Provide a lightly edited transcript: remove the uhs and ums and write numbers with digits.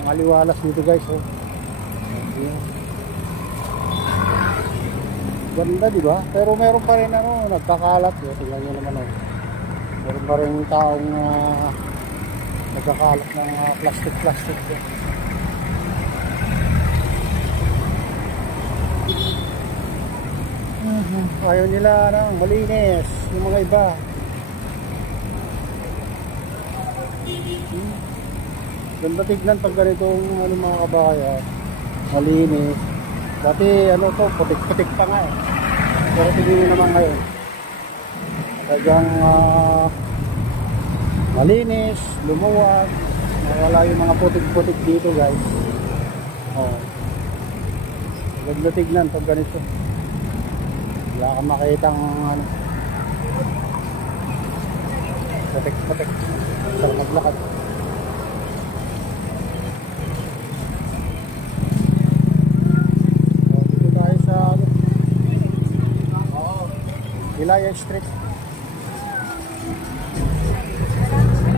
Ang aliwalas dito guys, oh. Ganda, di ba? Pero meron pa rin ano, nagkakalat. Tingnan nyo naman, oh. Meron pa rin taong nagkakalat ng plastic. Ayaw nila malinis yung mga iba. Ganda tignan pag ganitong mga kabayan, malinis. Dati to, putik-putik pa nga eh. Pero tignan naman ngayon, talagang malinis, lumuwag, nawala yung mga putik-putik dito guys. Oh. Ganda tignan pag ganito. Wala kang makitang putik-putik sa maglakad. Dito tayo sa Ilaya Street.